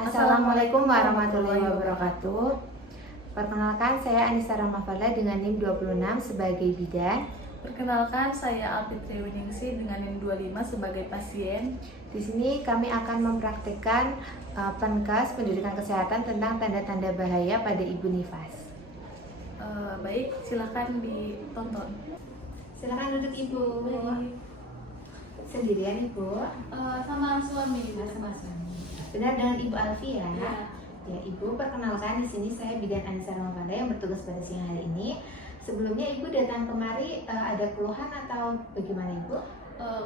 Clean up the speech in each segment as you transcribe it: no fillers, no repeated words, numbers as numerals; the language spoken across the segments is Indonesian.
Assalamualaikum warahmatullahi wabarakatuh. Perkenalkan, saya Anissa Ramafala dengan NIM 26 sebagai bidan. Perkenalkan, saya Alfitri Winingsi dengan NIM 25 sebagai pasien. Di sini kami akan mempraktikkan Penkes Pendidikan Kesehatan tentang tanda-tanda bahaya pada ibu nifas. Baik, silakan ditonton. Silakan duduk ibu. Baik. Sendirian ibu? Sama suami. Sama suami. Benar dengan Ibu Alfia? Ya. Ya, Ibu, perkenalkan, di sini saya bidan Anissa Ramafala yang bertugas pada siang hari ini. Sebelumnya Ibu datang kemari ada keluhan atau bagaimana Ibu?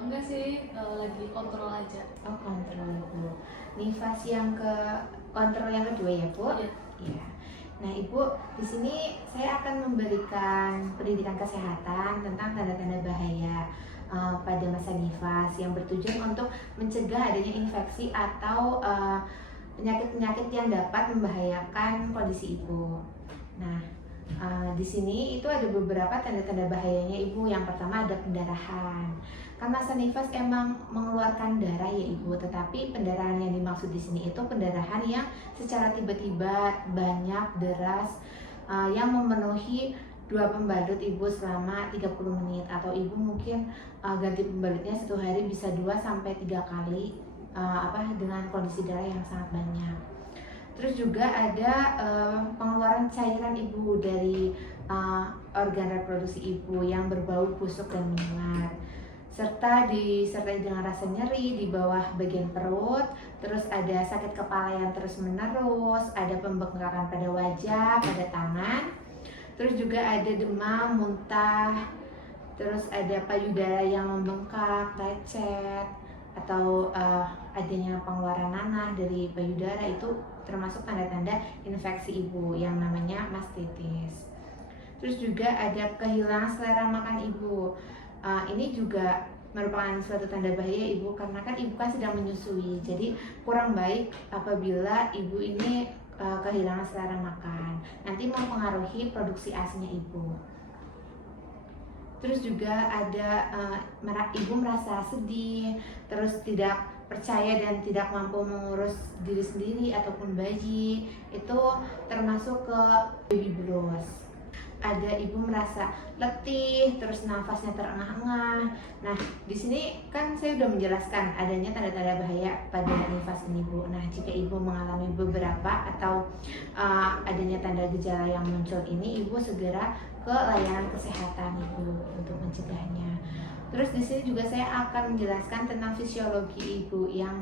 Enggak sih, lagi kontrol aja. Oh, kontrol Ibu. Nifas yang kontrol yang kedua ya Bu? Iya. Iya. Nah Ibu, di sini saya akan memberikan pendidikan kesehatan tentang tanda-tanda bahaya pada masa nifas yang bertujuan untuk mencegah adanya infeksi atau penyakit-penyakit yang dapat membahayakan kondisi ibu. Nah, di sini itu ada beberapa tanda-tanda bahayanya ibu. Yang pertama ada pendarahan. Kan masa nifas emang mengeluarkan darah ya ibu, tetapi pendarahan yang dimaksud di sini itu pendarahan yang secara tiba-tiba banyak, deras, yang memenuhi dua pembalut ibu selama 30 menit, atau ibu mungkin ganti pembalutnya satu hari bisa 2-3 kali dengan kondisi darah yang sangat banyak. Terus juga ada pengeluaran cairan ibu dari organ reproduksi ibu yang berbau busuk dan menular, serta disertai dengan rasa nyeri di bawah bagian perut. Terus ada sakit kepala yang terus menerus, ada pembengkakan pada wajah, pada tangan. Terus juga ada demam, muntah, terus ada payudara yang membengkak, lecet, atau adanya pengeluaran nanah dari payudara. Itu termasuk tanda-tanda infeksi ibu yang namanya mastitis. Terus juga ada kehilangan selera makan ibu. Ini juga merupakan suatu tanda bahaya ibu, karena kan ibu kan sedang menyusui. Jadi kurang baik apabila ibu ini kehilangan selera makan, nanti mempengaruhi produksi ASI-nya ibu. Terus juga ada ibu merasa sedih, terus tidak percaya dan tidak mampu mengurus diri sendiri ataupun bayi, itu termasuk ke baby blues. Ada ibu merasa letih, terus nafasnya terengah-engah. Nah, di sini kan saya sudah menjelaskan adanya tanda-tanda bahaya pada nifas ini Bu. Nah, jika ibu mengalami beberapa atau adanya tanda gejala yang muncul ini, ibu segera ke layanan kesehatan ibu untuk mencegahnya. Terus di sini juga saya akan menjelaskan tentang fisiologi ibu yang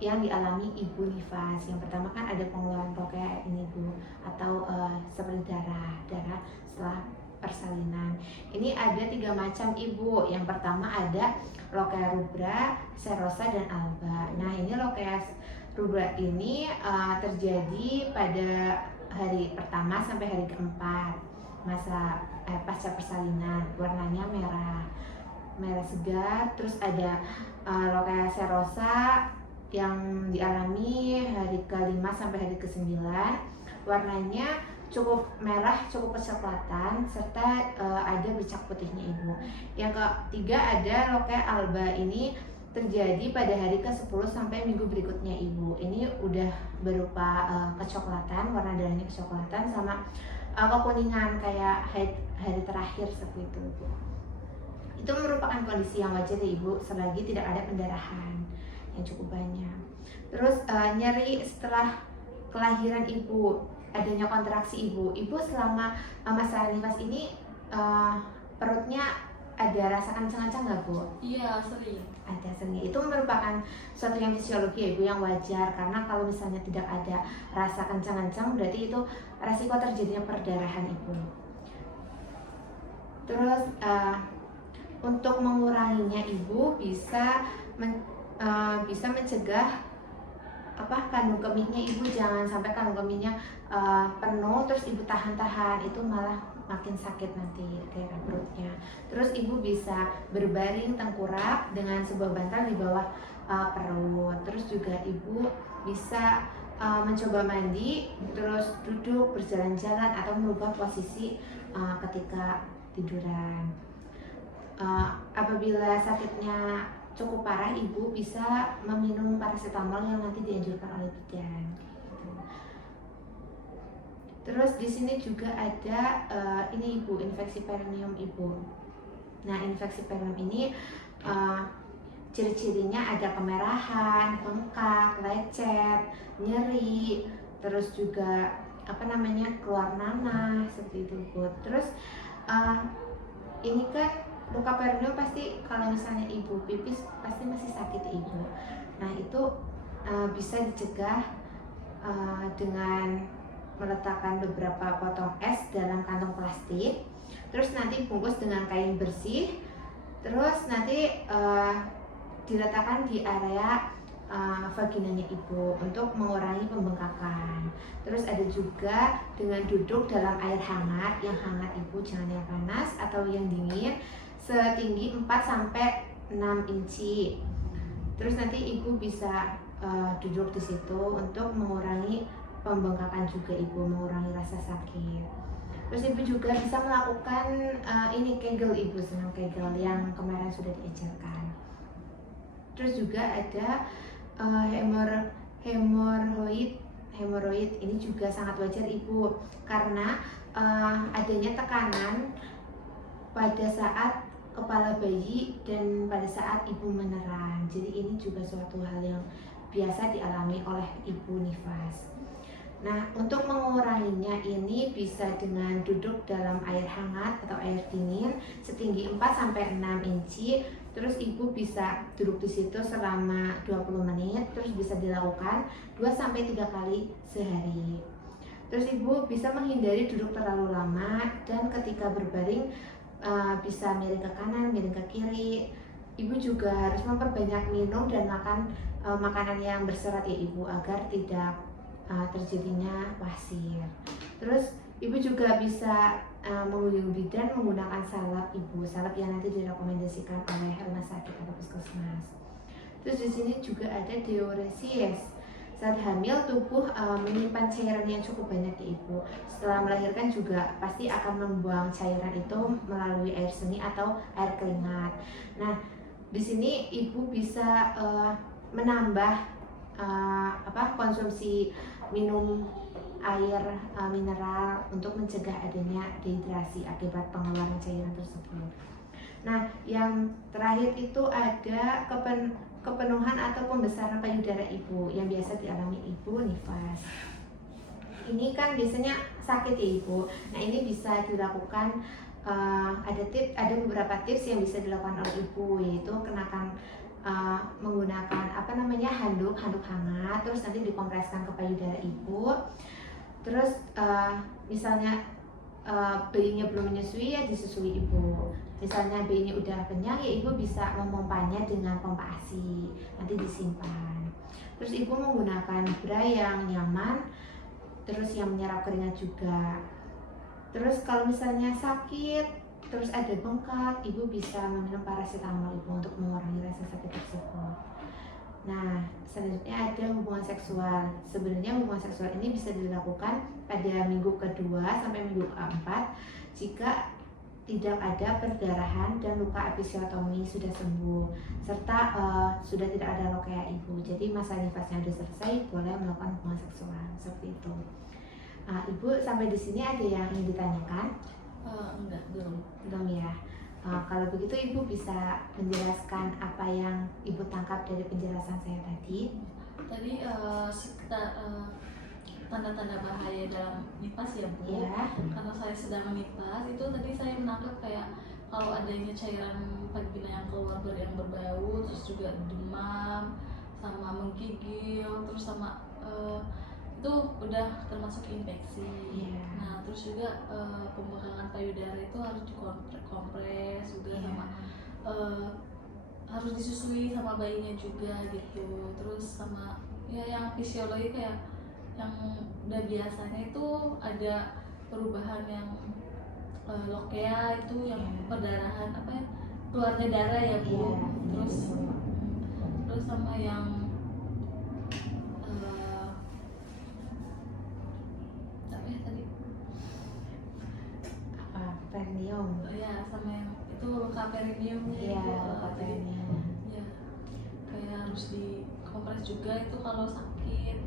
dialami ibu nifas. Yang pertama kan ada pengeluaran rokea ini Bu, atau seperti darah setelah persalinan. Ini ada 3 macam ibu. Yang pertama ada rokea rubra, serosa, dan alba. Nah, ini rokea rubra ini terjadi pada hari pertama sampai hari keempat masa pasca persalinan. Warnanya merah segar. Terus ada rokea serosa yang dialami hari ke-5 sampai hari ke-9. Warnanya cukup merah, cukup kecoklatan, serta ada bercak putihnya ibu. Yang ketiga ada rokea alba. Ini terjadi pada hari ke-10 sampai minggu berikutnya ibu. Ini udah berupa kecoklatan, warna darahnya kecoklatan sama kekuningan kayak hari terakhir seperti itu ibu. Itu merupakan kondisi yang wajar ya ibu, selagi tidak ada pendarahan yang cukup banyak. Terus nyeri setelah kelahiran ibu, adanya kontraksi ibu selama masa nifas ini perutnya ada rasa kencang-kencang nggak Bu? Iya, sering. Ada sering. Itu merupakan suatu yang fisiologi ya ibu, yang wajar, karena kalau misalnya tidak ada rasa kencang-kencang berarti itu resiko terjadinya perdarahan ibu. Terus untuk menguranginya ibu bisa mencegah kandung kemihnya ibu. Jangan sampai kandung kemihnya penuh terus ibu tahan-tahan, itu malah makin sakit nanti daerah perutnya. Terus ibu bisa berbaring tengkurap dengan sebuah bantal di bawah perut. Terus juga ibu bisa mencoba mandi, terus duduk, berjalan-jalan, atau merubah posisi ketika tiduran. Apabila sakitnya cukup parah, ibu bisa meminum paracetamol yang nanti dianjurkan oleh bidan. Gitu. Terus di sini juga ada ini ibu, infeksi perineum ibu. Nah, infeksi perineum ini ciri-cirinya ada kemerahan, bengkak, lecet, nyeri, terus juga keluar nanah seperti itu bu. Terus ini kan luka perineum pasti kalau misalnya ibu pipis pasti masih sakit ibu. Nah itu bisa dicegah dengan meletakkan beberapa potong es dalam kantong plastik, terus nanti bungkus dengan kain bersih, terus nanti diletakkan di area vaginanya ibu untuk mengurangi pembengkakan. Terus ada juga dengan duduk dalam air hangat, yang hangat ibu, jangan yang panas atau yang dingin, setinggi 4-6 inci. Terus nanti ibu bisa duduk di situ untuk mengurangi pembengkakan juga ibu, mengurangi rasa sakit. Terus ibu juga bisa melakukan ini Kegel ibu, senam Kegel yang kemarin sudah diajarkan. Terus juga ada hemoroid ini juga sangat wajar ibu, karena adanya tekanan pada saat kepala bayi dan pada saat ibu menerang. Jadi ini juga suatu hal yang biasa dialami oleh ibu nifas. Nah, untuk menguranginya ini bisa dengan duduk dalam air hangat atau air dingin setinggi 4-6 inci. Terus ibu bisa duduk di situ selama 20 menit, terus bisa dilakukan 2-3 kali sehari. Terus ibu bisa menghindari duduk terlalu lama, dan ketika berbaring bisa miring ke kanan, miring ke kiri. Ibu juga harus memperbanyak minum dan makan makanan yang berserat ya ibu, agar tidak terjadinya wasir. Terus ibu juga bisa mengunjungi bidan menggunakan salep ibu, salep yang nanti direkomendasikan oleh rumah sakit atau puskesmas. Terus di sini juga ada diuresis. Saat hamil tubuh menyimpan cairan yang cukup banyak ya ibu. Setelah melahirkan juga pasti akan membuang cairan itu melalui air seni atau air keringat. Nah, di sini ibu bisa menambah konsumsi minum air mineral untuk mencegah adanya dehidrasi akibat pengeluaran cairan tersebut. Nah, yang terakhir itu ada kepenuhan atau pembesaran payudara ibu yang biasa dialami ibu nifas. Ini kan biasanya sakit ya ibu. Nah, ini bisa dilakukan ada beberapa tips yang bisa dilakukan oleh ibu, yaitu kenakan menggunakan handuk hangat, terus nanti dikompreskan ke payudara ibu. Terus misalnya bayinya belum menyusui ya disusui ibu. Misalnya bayinya udah kenyang ya ibu bisa memompanya dengan pompa ASI, nanti disimpan. Terus ibu menggunakan bra yang nyaman, terus yang menyerap keringat juga. Terus kalau misalnya sakit, terus ada bengkak, ibu bisa meminum paracetamol ibu untuk mengurangi rasa sakit tersebut. Nah, selanjutnya ada hubungan seksual. Sebenarnya hubungan seksual ini bisa dilakukan pada minggu kedua sampai minggu keempat jika tidak ada perdarahan dan luka episiotomi sudah sembuh, serta sudah tidak ada lokea ibu. Jadi masa nifasnya sudah selesai, boleh melakukan hubungan seksual seperti itu. Ibu sampai di sini ada yang ingin ditanyakan? Enggak, Belum ya. Kalau begitu ibu bisa menjelaskan apa yang ibu tangkap dari penjelasan saya tadi. Tadi tanda-tanda bahaya dalam nifas ya Bu. Ya. Karena saya sedang menifas, itu tadi saya menangkap kayak kalau adanya cairan vagina yang keluar yang berbau, terus juga demam, sama menggigil, terus sama itu udah termasuk infeksi. Yeah. Nah terus juga pembengkakan payudara itu harus dikompres juga, sama harus disusui sama bayinya juga gitu. Terus sama ya yang fisiologi kayak yang udah biasanya itu ada perubahan yang lokea itu yang perdarahan keluarnya darah ya Bu. Terus sama yang perineum. Ya, sama yang itu luka perineum. Iya, luka perineum. Ya, harus dikompres juga itu kalau sakit,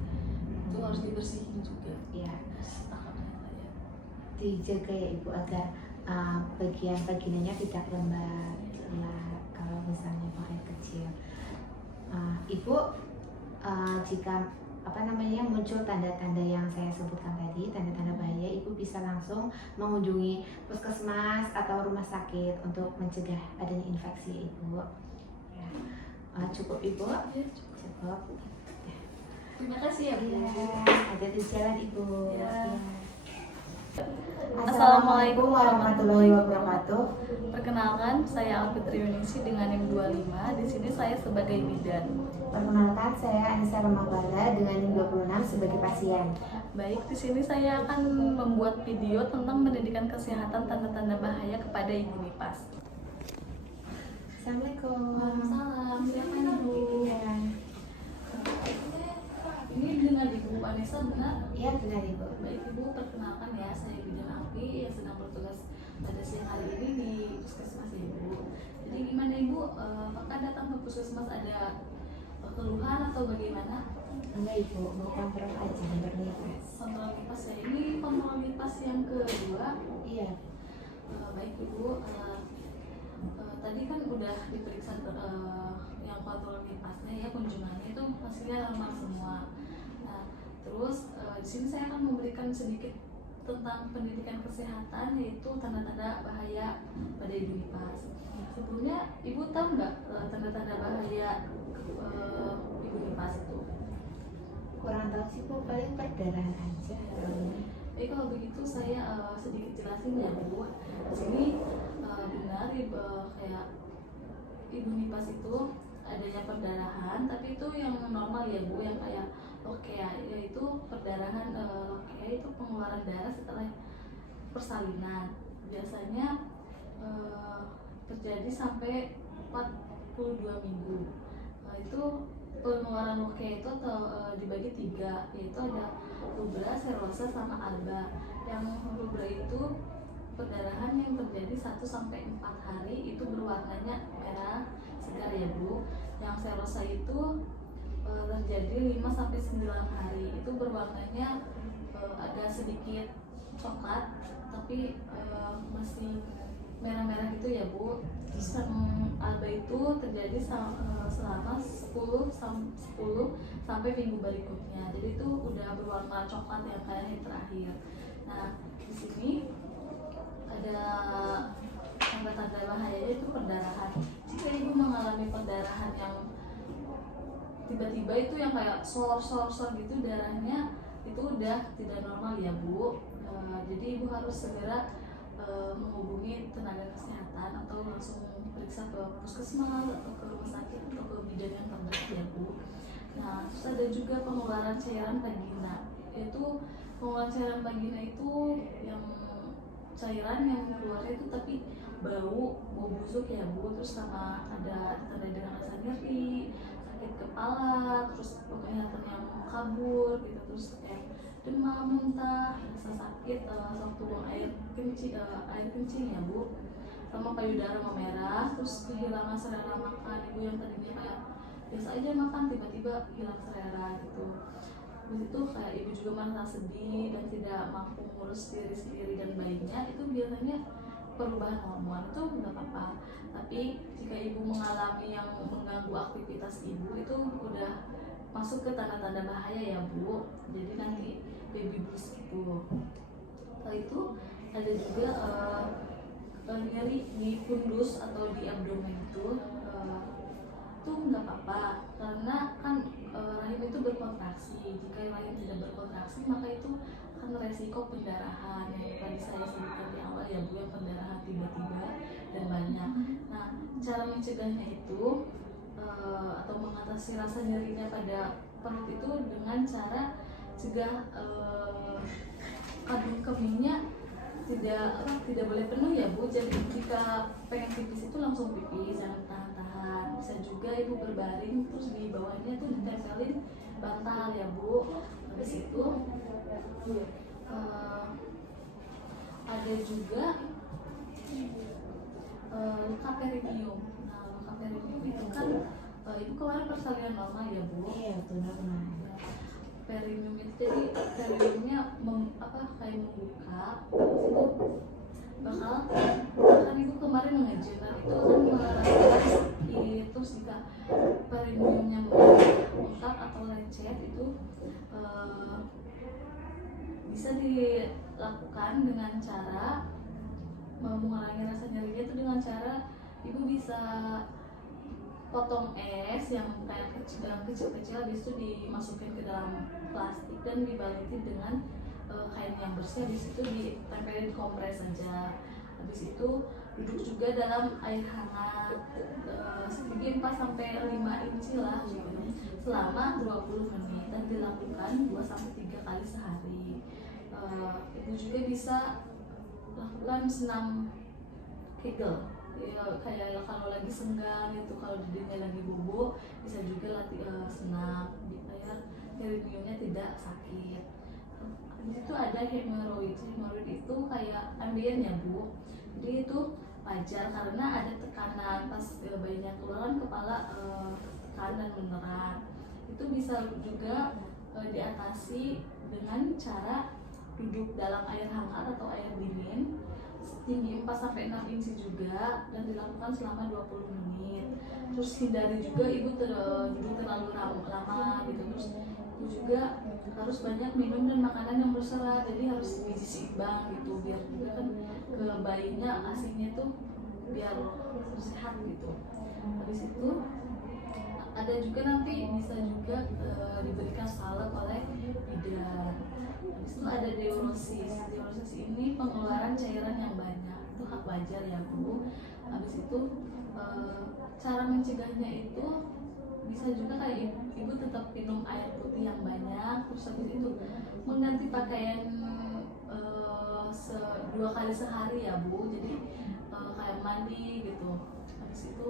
itu harus dibersihin juga. Ya, Takutnya saya. dijaga ya Ibu agar bagian vaginanya tidak lembat kalau misalnya buang air kecil. Ibu jika muncul tanda-tanda yang saya sebutkan tadi, tanda-tanda bahaya, Ibu bisa langsung mengunjungi puskesmas atau rumah sakit untuk mencegah adanya infeksi Ibu. Ya. Cukup Ibu? Ya, Cukup. Ya. Terima kasih ya Bu. Ada di jalan Ibu. Ya. Assalamualaikum warahmatullahi wabarakatuh. Perkenalkan, saya Alfitri Yuningsi dengan NIM 25. Di sini saya sebagai bidan. Perkenalkan, saya Anissa Ramabala dengan NIM 26 sebagai pasien. Baik, di sini saya akan membuat video tentang pendidikan kesehatan tanda-tanda bahaya kepada ibu nipas. Assalamualaikum. Waalaikumsalam. Silakan Ibu. Ya. Ini dengan Ibu Anissa benar? Iya benar Ibu. Baik Ibu, perkenalkan ya, saya Bidan Alfi yang sedang bertugas pada siang hari ini di puskesmas Ibu. Jadi gimana Ibu, apakah datang ke puskesmas ada keluhan atau bagaimana? Enggak Ibu, mau kontrol aja bernipas. Kontrol nipas ya, ini kontrol nipas yang kedua. Iya. Baik Ibu, tadi kan udah diperiksa yang kontrol nipasnya ya, kunjungannya itu hasilnya normal semua. Nah, terus di sini saya akan memberikan sedikit tentang pendidikan kesehatan, yaitu tanda-tanda bahaya pada ibu nipas. Sebelumnya Ibu tahu nggak tanda-tanda bahaya ibu nipas itu? Kurang tahu sih Bu, paling perdarahan aja. Jadi kalau begitu saya sedikit jelasin ya Bu. Di sini benar kayak ibu nipas itu adanya perdarahan, tapi itu yang normal ya Bu, yang kayak lokea, yaitu perdarahan. Lokea itu pengeluaran darah setelah persalinan. Biasanya terjadi sampai 42 minggu. Itu pengeluaran lokea itu dibagi 3, yaitu ada rubra, serosa, sama alba. Yang rubra itu perdarahan yang terjadi 1-4 hari, itu berwarnanya merah segar ya Bu. Yang serosa itu terjadi 5-9 hari, itu berwarnanya agak sedikit coklat tapi masih merah-merah gitu ya Bu. Terus alba itu terjadi selama 10 sampai minggu berikutnya. Jadi itu udah berwarna coklat yang kayak yang terakhir. Nah, di sini ada tanda-tanda bahayanya itu perdarahan. Jika ibu mengalami perdarahan yang tiba-tiba itu yang kayak sor gitu darahnya, itu udah tidak normal ya Bu. Jadi ibu harus segera menghubungi tenaga kesehatan atau langsung periksa ke puskesmas atau ke rumah sakit atau ke bidan yang terdekat ya Bu. Nah, terus ada juga pengeluaran cairan vagina. Yaitu pengeluaran cairan vagina itu yang cairan yang keluarnya itu tapi bau busuk ya Bu. Terus sama ada ditandai dengan rasa nyeri, sakit kepala, terus penglihatan yang kabur gitu, terus demam, muntah, rasa sakit sewaktu buang air kencing ya Bu, sama payudara memerah, terus kehilangan selera makan. Ibu yang tadinya kayak biasa aja makan tiba-tiba hilang selera gitu. Terus itu kayak ibu juga merasa sedih dan tidak mampu mengurus diri sendiri dan bayinya, itu biasanya perubahan hormon. Itu nggak apa-apa, tapi jika ibu mengalami yang mengganggu aktivitas ibu, itu udah masuk ke tanda-tanda bahaya ya Bu. Jadi nanti baby blues gitu. Setelah itu ada juga nyeri di fundus atau di abdomen itu nggak apa-apa, karena kan rahim itu berkontraksi. Jika rahim tidak berkontraksi, maka itu akan resiko pendarahan yang tadi saya sebutkan di awal ya Bu, yang pendarahan tiba-tiba dan banyak. Nah, cara mencegahnya itu atau mengatasi rasa nyerinya pada perut itu dengan cara cegah kandung kemihnya tidak boleh penuh ya Bu. Jadi jika pengen pipis itu langsung pipis, jangan tahan-tahan. Bisa juga ibu berbaring, terus di bawahnya tuh ditempelin bantal ya Bu. Habis itu ada juga luka perineum. Nah, luka perineum itu kan Ibu kemarin persalinan normal ya Bu? Iya, betul normal. Perineum itu jadi perineumnya kayak membuka, itu bakal kan ibu kemarin mengajar itu kan merasakan sakit. Terus jika perineumnya bengkak atau lecet itu bisa dilakukan dengan cara mengurangi rasa nyerinya itu dengan cara ibu bisa potong es yang kayak kecil-kecil, habis itu dimasukin ke dalam plastik dan dibalikin dengan kain yang bersih, habis itu ditempelin kompres aja. Habis itu duduk juga dalam air hangat setinggi 4-5 inci lah gitu, selama 20 menit dan dilakukan 2-3 kali sehari. Ibu juga bisa lakukan senam Kegel ya, kayak kalau lagi senggang itu, kalau dirinya lagi bobo bisa juga latih senam supaya perineumnya tidak sakit. Di situ ada hemoroid. Hemoroid itu kayak ambien ya Bu, jadi itu wajar karena ada tekanan pas bayinya keluar kan kepala tertekan dan meneran. Itu bisa juga diatasi dengan cara duduk dalam air hangat atau air dingin setinggi 4-6 inci juga dan dilakukan selama 20 menit. Terus hindari juga ibu duduk terlalu lama gitu. Terus ibu juga harus banyak minum dan makanan yang berserat, jadi harus gizi seimbang gitu, biar juga kan ke bayinya asinya tuh biar sehat gitu. Habis itu ada juga nanti bisa juga diberikan salep oleh bidan. Habis itu ada diuresis. Diuresis ini pengeluaran cairan yang banyak, itu hak wajar ya Bu. Habis itu cara mencegahnya itu bisa juga kayak ibu tetap minum air putih yang banyak, terus habis itu mengganti pakaian 2 kali sehari ya Bu, jadi kayak mandi gitu. Habis itu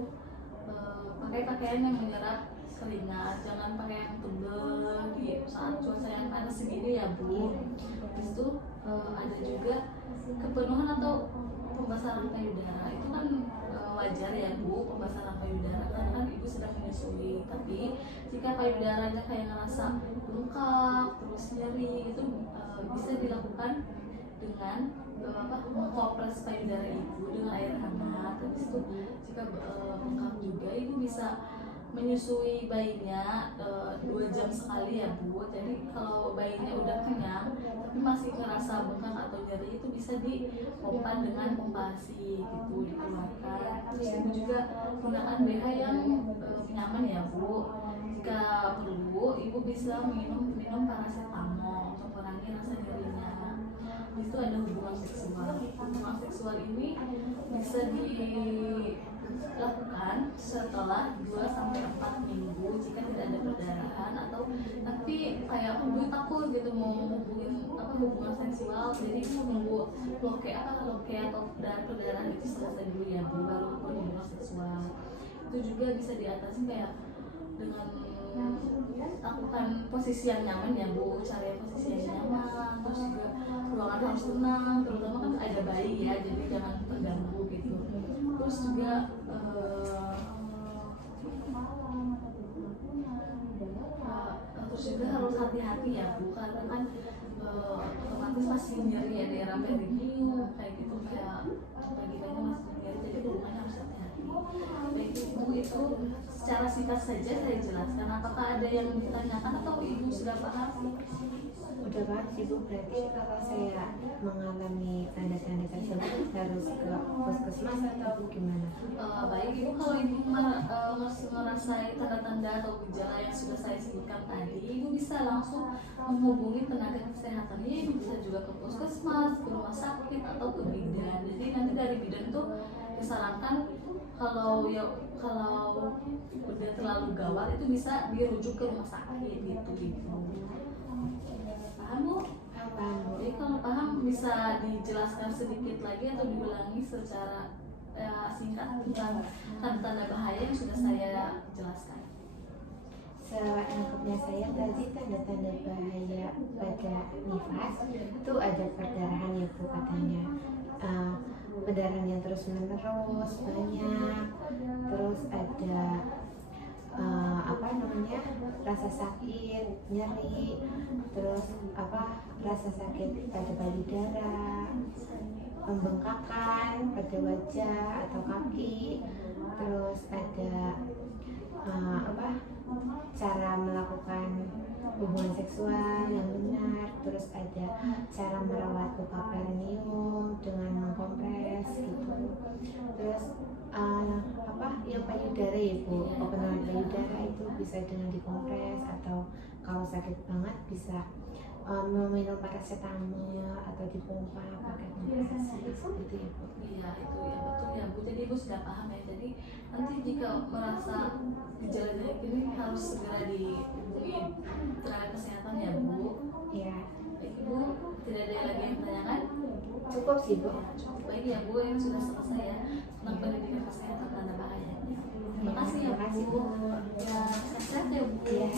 pakai pakaian yang menyerap keringat, jangan pakai yang tebal di saat cuaca yang panas segini ya Bu. Habis itu ada juga kepenuhan atau pembasaran payudara, itu kan wajar ya Bu, pembasaran payudara karena kan ibu sedang menyusui. Tapi jika payudaranya kayak ngerasa bengkak terus nyeri, itu bisa dilakukan dengan mengkompres payudara ibu dengan air hangat. Habis itu jika bengkak juga ibu bisa menyusui bayinya 2 jam sekali ya Bu. Jadi kalau bayinya udah kenyang tapi masih ngerasa bengkak atau nyeri, itu bisa dipompa dengan pompa ASI gitu, dikeluarkan. Terus ibu juga gunakan BH yang nyaman ya Bu. Jika perlu ibu bisa minum paracetamol untuk mengurangi rasa nyerinya. Itu ada hubungan seksual. Hubungan seksual ini bisa dilakukan setelah 2-4 minggu jika tidak ada perdarahan, atau tapi kayak ibu takut gitu mau hubungin hubungan seksual, jadi menunggu loke atau perdarahan itu selesai dulu ya Bu, baru hubungan seksual. Itu juga bisa diatasi kayak dengan lakukan posisi yang nyaman ya Bu, cari posisi yang nyaman. Terus juga ruangan harus tenang, terutama kan ada bayi ya, jadi jangan terganggu gitu. Terus juga harus hati-hati ya Bu, karena kan otomatis masih nyeri ya daerah perineum kayak gitu, kayak bagiannya masih nyeri, jadi hubungannya harus hati-hati. Baik Ibu, itu secara singkat saja saya jelaskan. Apakah ada yang ditanyakan atau Ibu sudah paham? Udah Pak, Ibu, berarti kalau saya mengalami tanda-tanda tersebut harus ke puskesmas atau gimana? Baik Ibu, kalau Ibu merasai tanda-tanda atau gejala yang sudah saya sebutkan tadi, Ibu bisa langsung menghubungi tenaga kesehatan. Ibu bisa juga ke puskesmas, ke rumah sakit, atau ke bidan. Jadi nanti dari bidan tuh disarankan kalau udah terlalu gawat itu bisa dirujuk ke rumah sakit gitu Ibu. Paham Bu? Paham Bu. Jadi kalau paham bisa dijelaskan sedikit lagi atau diulangi secara singkat tentang tanda-tanda bahaya yang sudah saya jelaskan. Selengkapnya saya tadi tanda-tanda bahaya pada nifas itu ada perdarahan ya Bu katanya. Perdarahan yang terus menerus banyak, terus ada rasa sakit, nyeri, terus rasa sakit pada payudara, pembengkakan pada wajah atau kaki, terus ada cara melakukan hubungan seksual yang benar, terus ada cara merawat luka perineum dengan mengkompres gitu, terus yang payudara ya Bu, penuaan payudara itu bisa dengan dikompres, atau kalau sakit banget bisa meminum paracetamol atau dipompa pakai kompresi seperti itu. Iya itu ya betul ya Bu, jadi Ibu sudah paham ya. Jadi nanti jika merasa gejalanya gini harus segera dihubungi tenaga kesehatan ya Bu. Iya. Baik Bu, tidak ada lagi yang ditanyakan? Cukup sih Bu. Ya, cukup baik ya Bu, yang sudah selesai ya tentang pendidikan kesehatan tanda bahayanya. Terima kasih ya Bu. Ya, sehat ya Bu. Iya.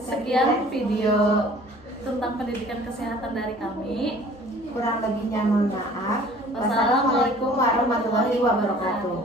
Sekian video tentang pendidikan kesehatan dari kami. Kurang lebihnya mohon maaf. Wassalamualaikum warahmatullahi wabarakatuh.